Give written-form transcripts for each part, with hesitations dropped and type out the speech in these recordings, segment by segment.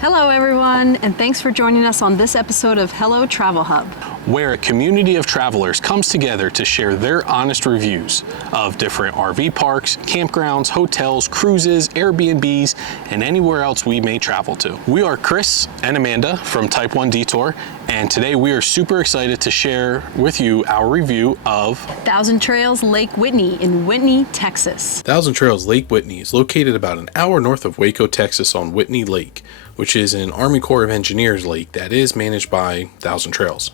Hello everyone, and thanks for joining us on this episode of Hello Travel Hub, where a community of travelers comes together to share their honest reviews of different RV parks, campgrounds, hotels, cruises, Airbnbs, and anywhere else we may travel to. We are Chris and Amanda from Type 1 Detour, and today we are super excited to share with you our review of Thousand Trails Lake Whitney in Whitney, Texas. Thousand Trails Lake Whitney is located about an hour north of Waco, Texas on Whitney Lake, which is an Army Corps of Engineers lake that is managed by Thousand Trails.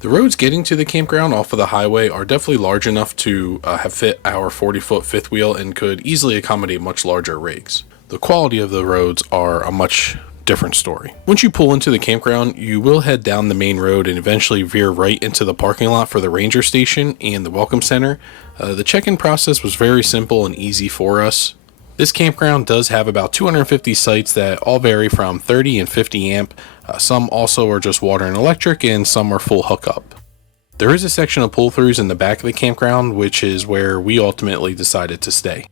The roads getting to the campground off of the highway are definitely large enough to have fit our 40-foot fifth wheel and could easily accommodate much larger rigs. The quality of the roads are a much different story. Once you pull into the campground, you will head down the main road and eventually veer right into the parking lot for the ranger station and the welcome center. The check-in process was very simple and easy for us. This campground does have about 250 sites that all vary from 30 and 50 amp. Some also are just water and electric, and some are full hookup. There is a section of pull-throughs in the back of the campground, which is where we ultimately decided to stay.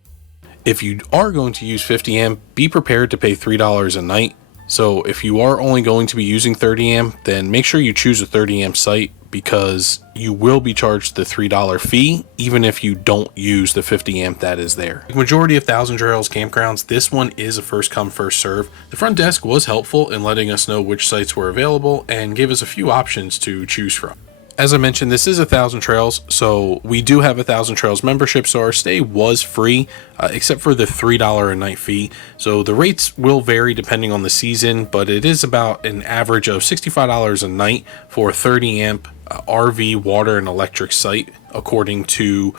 If you are going to use 50 amp, be prepared to pay $3 a night. So if you are only going to be using 30 amp, then make sure you choose a 30 amp site, because you will be charged the $3 fee even if you don't use the 50 amp that is there. The majority of Thousand Trails campgrounds, this one is a first come first serve. The front desk was helpful in letting us know which sites were available and gave us a few options to choose from. As I mentioned, this is a Thousand Trails, so we do have a Thousand Trails membership, so our stay was free, except for the $3 a night fee. So the rates will vary depending on the season, but it is about an average of $65 a night for a 30 amp RV, water, and electric site, according to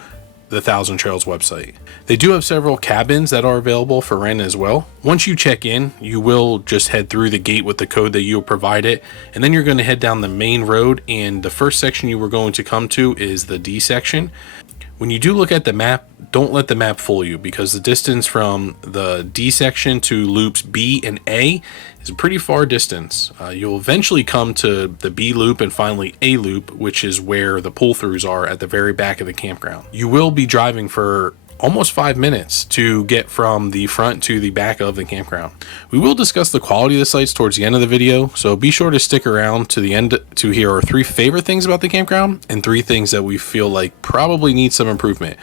the Thousand Trails website. They do have several cabins that are available for rent as well. Once you check in, you will just head through the gate with the code that you provided, and then you're going to head down the main road, and the first section you were going to come to is the D section. When you do look at the map, don't let the map fool you, because the distance from the D section to loops B and A is a pretty far distance. You'll eventually come to the B loop and finally A loop, which is where the pull-throughs are at the very back of the campground. You will be driving for almost 5 minutes to get from the front to the back of the campground. We will discuss the quality of the sites towards the end of the video, so be sure to stick around to the end to hear our 3 favorite things about the campground and 3 things that we feel like probably need some improvement.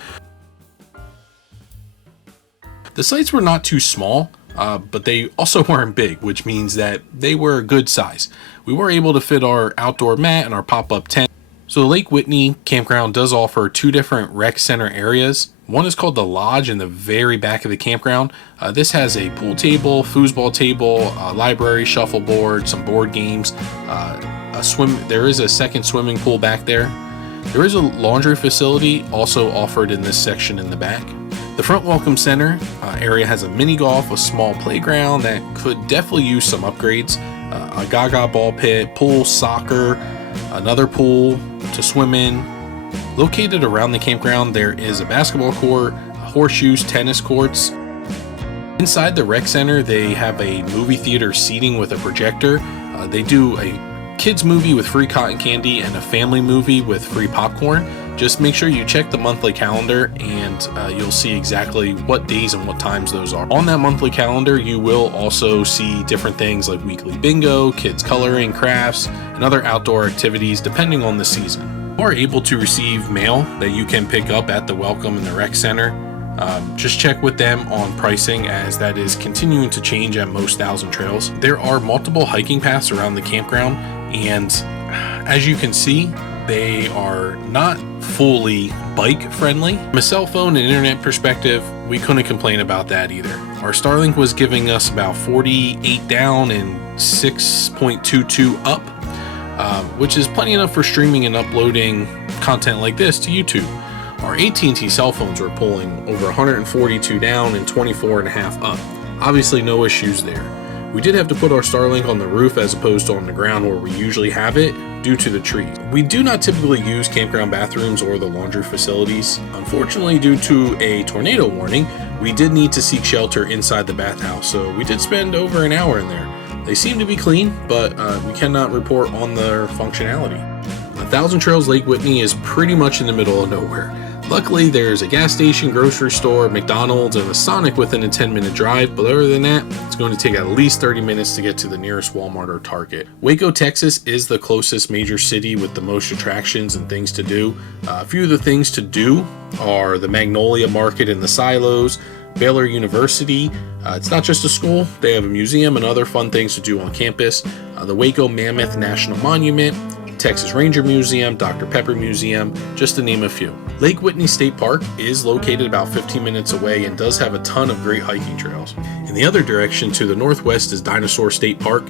The sites were not too small, but they also weren't big, which means that they were a good size. We were able to fit our outdoor mat and our pop-up tent. So the Lake Whitney campground does offer 2 different rec center areas. One is called the Lodge in the very back of the campground. This has a pool table, foosball table, library, shuffleboard, some board games, There is a second swimming pool back there. There is a laundry facility also offered in this section in the back. The front welcome center area has a mini golf, a small playground that could definitely use some upgrades, a gaga ball pit, pool, soccer, another pool to swim in. Located around the campground, there is a basketball court, horseshoes, tennis courts. Inside the rec center, they have a movie theater seating with a projector. They do a kids movie with free cotton candy and a family movie with free popcorn. Just make sure you check the monthly calendar, and you'll see exactly what days and what times those are. On that monthly calendar, you will also see different things like weekly bingo, kids coloring, crafts, and other outdoor activities depending on the season. You are able to receive mail that you can pick up at the welcome and the rec center. Just check with them on pricing, as that is continuing to change at most Thousand Trails. There are multiple hiking paths around the campground, and as you can see, they are not fully bike friendly. From a cell phone and internet perspective, we couldn't complain about that either. Our Starlink was giving us about 48 down and 6.22 up, which is plenty enough for streaming and uploading content like this to YouTube. Our AT&T cell phones were pulling over 142 down and 24.5 up. Obviously no issues there. We did have to put our Starlink on the roof as opposed to on the ground where we usually have it due to the trees. We do not typically use campground bathrooms or the laundry facilities. Unfortunately, due to a tornado warning, we did need to seek shelter inside the bathhouse, so we did spend over an hour in there. They seem to be clean, but we cannot report on their functionality. Thousand Trails Lake Whitney is pretty much in the middle of nowhere. Luckily, there's a gas station, grocery store, McDonald's, and a Sonic within a 10-minute drive, but other than that, it's going to take at least 30 minutes to get to the nearest Walmart or Target. Waco, Texas is the closest major city with the most attractions and things to do. A few of the things to do are the Magnolia Market and the Silos, Baylor University. It's not just a school, they have a museum and other fun things to do on campus. The Waco Mammoth National Monument, Texas Ranger Museum, Dr. Pepper Museum, just to name a few. Lake Whitney State Park is located about 15 minutes away and does have a ton of great hiking trails. In the other direction to the northwest is Dinosaur State Park.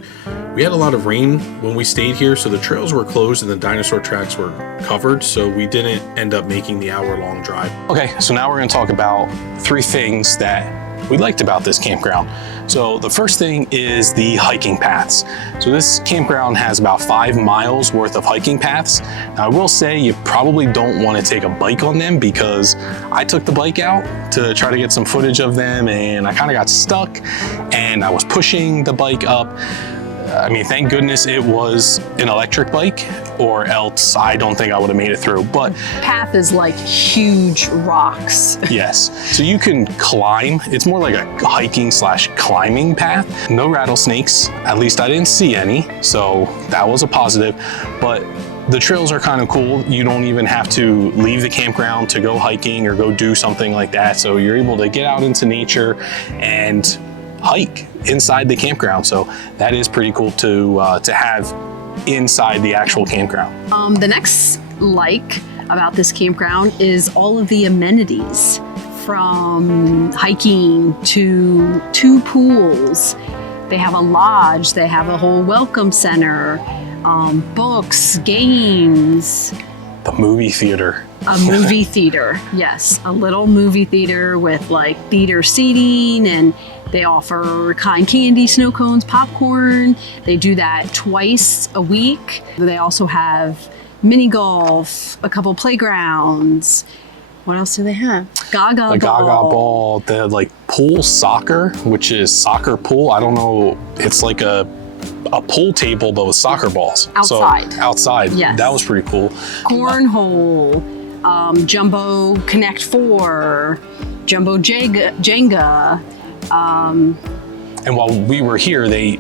We had a lot of rain when we stayed here, so the trails were closed and the dinosaur tracks were covered, so we didn't end up making the hour-long drive. Okay, so now we're going to talk about 3 things that we liked about this campground. So the first thing is the hiking paths. So this campground has about 5 miles worth of hiking paths. Now I will say you probably don't want to take a bike on them because I took the bike out to try to get some footage of them and I kind of got stuck and I was pushing the bike up. I mean, thank goodness it was an electric bike or else I don't think I would have made it through. But Path is like huge rocks. yes, so you can climb. It's more like a hiking / climbing path. No rattlesnakes, at least I didn't see any. So that was a positive, but the trails are kind of cool. You don't even have to leave the campground to go hiking or go do something like that. So you're able to get out into nature and hike inside the campground. So that is pretty cool to have inside the actual campground. The next about this campground is all of the amenities, from hiking to 2 pools. They have a lodge, they have a whole welcome center, books, games. The movie theater. A movie theater, yes. A little movie theater with like theater seating, and they offer cotton candy, snow cones, popcorn. They do that twice a week. They also have mini golf, a couple playgrounds. What else do they have? Gaga ball. Gaga ball. They have like pool soccer, which is soccer pool. I don't know. It's like a pool table, but with soccer balls. Outside. So, outside. Yes. That was pretty cool. Cornhole, Jumbo Connect 4, Jumbo Jenga. And while we were here, they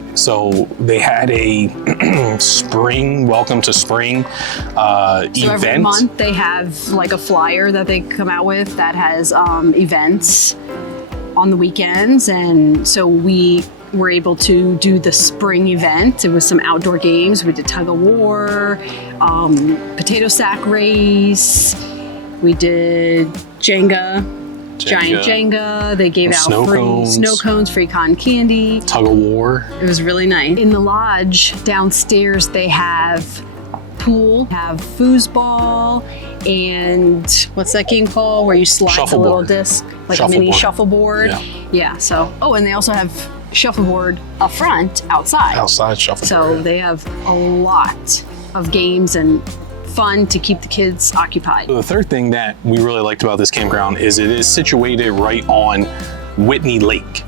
had a spring, welcome to spring event. So every month they have like a flyer that they come out with that has events on the weekends. And so we were able to do the spring event. It was some outdoor games. We did tug of war, potato sack race. We did Jenga. Giant Jenga. They gave out free snow cones, free cotton candy. Tug of war. It was really nice. In the lodge downstairs, they have pool, have foosball, and what's that game called where you slide the little disc, like a mini shuffleboard? Yeah. So, and they also have shuffleboard up front, outside. Outside shuffleboard. So they have a lot of games and fun to keep the kids occupied. So the third thing that we really liked about this campground is it is situated right on Whitney Lake.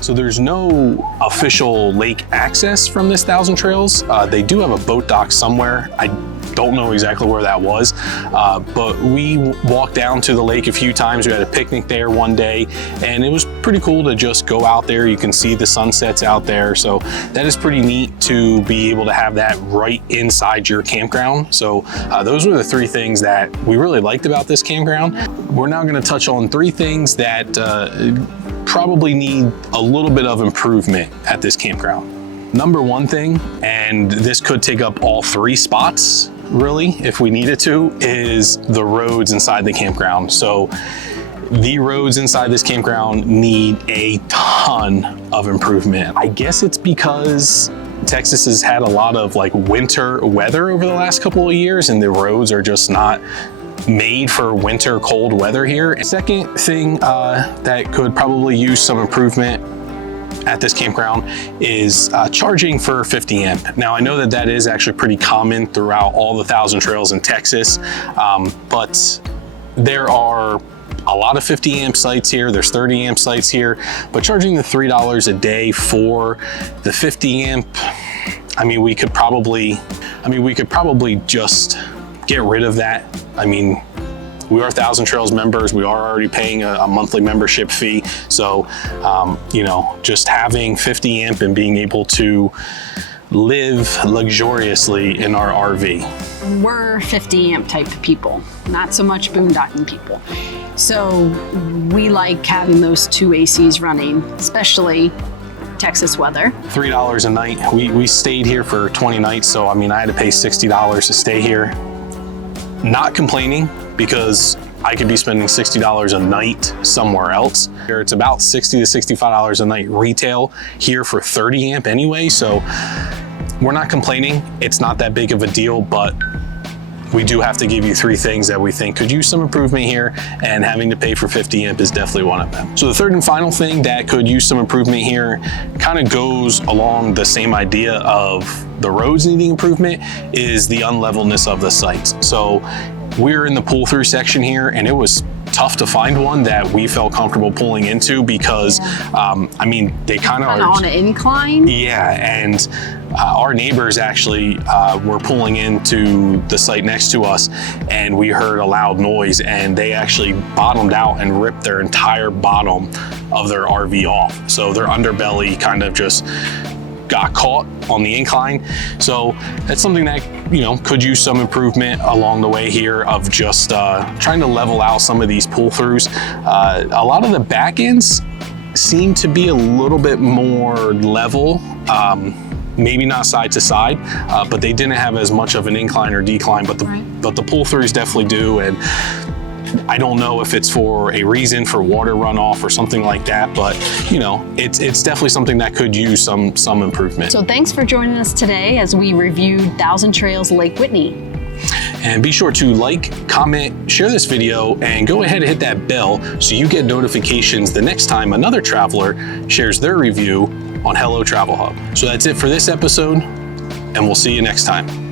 So there's no official lake access from this Thousand Trails. They do have a boat dock somewhere. I don't know exactly where that was, but we walked down to the lake a few times. We had a picnic there one day, and it was pretty cool to just go out there. You can see the sunsets out there, so that is pretty neat to be able to have that right inside your campground. So those were the 3 things that we really liked about this campground. We're now going to touch on 3 things that probably need a little bit of improvement at this campground. Number 1 thing, and this could take up all 3 spots really if we needed to, is the roads inside the campground. So the roads inside this campground need a ton of improvement. I guess it's because Texas has had a lot of like winter weather over the last couple of years, and the roads are just not made for winter cold weather here. Second thing that could probably use some improvement at this campground is charging for 50 amp. Now I know that that is actually pretty common throughout all the Thousand Trails in Texas, but there are a lot of 50 amp sites here. There's 30 amp sites here, but charging the $3 a day for the 50 amp, I mean, we could probably just get rid of that. I mean, we are Thousand Trails members. We are already paying a monthly membership fee. So, you know, just having 50 amp and being able to live luxuriously in our RV. We're 50 amp type of people, not so much boondocking people. So we like having those two ACs running, especially Texas weather. $3 a night. We stayed here for 20 nights. So, I mean, I had to pay $60 to stay here. Not complaining, because I could be spending $60 a night somewhere else. It's about $60 to $65 a night retail here for 30 amp anyway, so we're not complaining. It's not that big of a deal, but we do have to give you 3 things that we think could use some improvement here, and having to pay for 50 amp is definitely one of them. So the third and final thing that could use some improvement here kind of goes along the same idea of the roads needing improvement, is the unlevelness of the sites. So we're in the pull through section here, and it was tough to find one that we felt comfortable pulling into because, I mean, they kind of are on an incline. Yeah, and our neighbors actually were pulling into the site next to us, and we heard a loud noise, and they actually bottomed out and ripped their entire bottom of their RV off. So their underbelly kind of just got caught on the incline. So that's something that, you know, could use some improvement along the way here of just trying to level out some of these pull throughs. A lot of the back ends seem to be a little bit more level, maybe not side to side, but they didn't have as much of an incline or decline, but the pull throughs definitely do. And I don't know if it's for a reason for water runoff or something like that, but you know, it's definitely something that could use some improvement. So thanks for joining us today as we reviewed Thousand Trails Lake Whitney. And be sure to like, comment, share this video, and go ahead and hit that bell so you get notifications the next time another traveler shares their review on Hello Travel Hub. So that's it for this episode, and we'll see you next time.